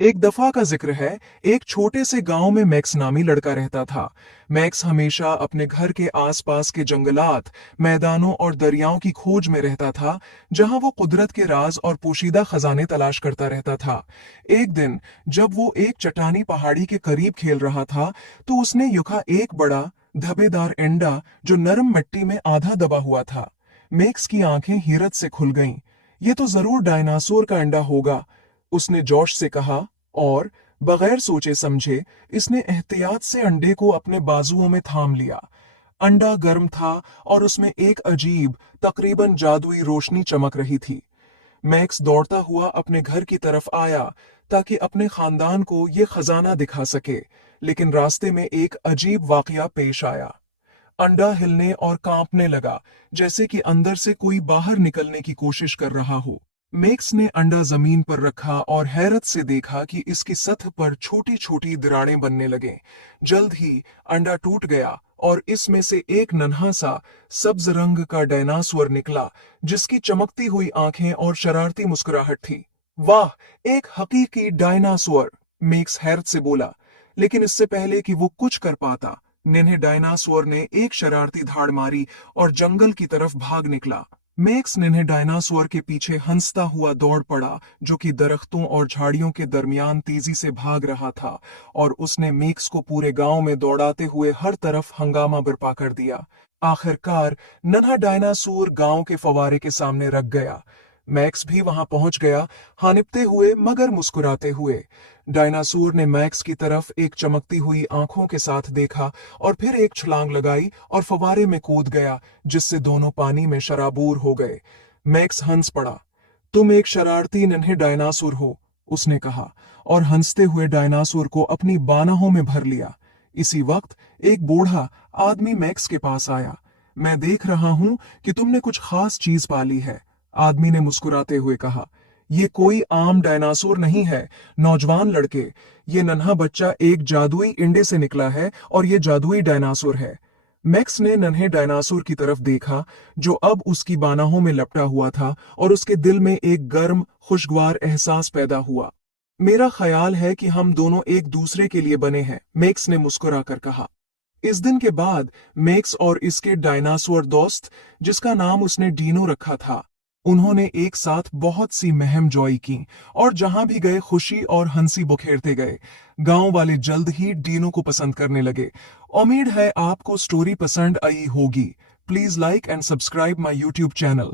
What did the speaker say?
एक दफा का जिक्र है। एक छोटे से गांव में मैक्स नामी लड़का रहता था। मैक्स हमेशा अपने घर के आसपास के जंगलात, मैदानों और दरियाओं की खोज में रहता था, जहां वो कुदरत के राज और पोशीदा खजाने तलाश करता रहता था। एक दिन जब वो एक चट्टानी पहाड़ी के करीब खेल रहा था, तो उसने युखा एक बड़ा धब्बेदार अंडा जो नरम मिट्टी में आधा दबा हुआ था। मैक्स की आंखें हैरत से खुल गईं। ये तो जरूर डायनासोर का अंडा होगा, उसने जोश से कहा, और बगैर सोचे समझे इसने एहतियात से अंडे को अपने बाजुओं में थाम लिया। अंडा गर्म था और उसमें एक अजीब, तकरीबन जादुई रोशनी चमक रही थी। मैक्स दौड़ता हुआ अपने घर की तरफ आया ताकि अपने खानदान को ये खजाना दिखा सके, लेकिन रास्ते में एक अजीब वाकया पेश आया। अंडा हिलने और कांपने लगा, जैसे कि अंदर से कोई बाहर निकलने की कोशिश कर रहा हो। मैक्स ने अंडा जमीन पर रखा और हैरत से देखा कि इसकी सतह पर छोटी छोटी दरारें बनने लगे। जल्द ही अंडा टूट गया और इसमें से एक नन्हा सा सब्ज रंग का डायनासोर निकला, जिसकी चमकती हुई आंखें और शरारती मुस्कुराहट थी। वाह, एक हकीकी डायनासोर, मैक्स हैरत से बोला। लेकिन इससे पहले कि वो कुछ कर पाता, नन्हे डायनासोर ने एक शरारती धाड़ मारी और जंगल की तरफ भाग निकला। मैक्स नन्हे डायनासोर के पीछे हंसता हुआ दौड़ पड़ा, जो कि दरख्तों और झाड़ियों के दरमियान तेजी से भाग रहा था, और उसने मैक्स को पूरे गांव में दौड़ाते हुए हर तरफ हंगामा बर्पा कर दिया। आखिरकार नन्हा डायनासोर गांव के फवारे के सामने रख गया। मैक्स भी वहां पहुंच गया, हानिपते हुए मगर मुस्कुराते हुए। डायनासोर ने मैक्स की तरफ एक चमकती हुई आंखों के साथ देखा और फिर एक छलांग लगाई और फवारे में कूद गया, जिससे दोनों पानी में शराबूर हो गए। मैक्स हंस पड़ा। तुम एक शरारती नन्हे डायनासोर हो, उसने कहा, और हंसते हुए डायनासोर को अपनी बाहों में भर लिया। इसी वक्त एक बूढ़ा आदमी मैक्स के पास आया। मैं देख रहा हूं कि तुमने कुछ खास चीज पाली है, आदमी ने मुस्कुराते हुए कहा। ये कोई आम डायनासोर नहीं है, नौजवान लड़के। ये नन्हा बच्चा एक जादुई इंडे से निकला है और ये जादुई डायनासोर है। मैक्स ने नन्हे डायनासोर की तरफ देखा, जो अब उसकी बाहों में लपटा हुआ था, और उसके दिल में एक गर्म, खुशगवार एहसास पैदा हुआ। मेरा ख्याल है कि हम दोनों एक दूसरे के लिए बने हैं, मैक्स ने मुस्कुराकर कहा। इस दिन के बाद मैक्स और इसके डायनासोर दोस्त, जिसका नाम उसने डीनो रखा था, उन्होंने एक साथ बहुत सी महम जॉय की, और जहां भी गए खुशी और हंसी बुखेरते गए। गांव वाले जल्द ही डीनो को पसंद करने लगे। उम्मीद है आपको स्टोरी पसंद आई होगी। Please like and subscribe my YouTube channel.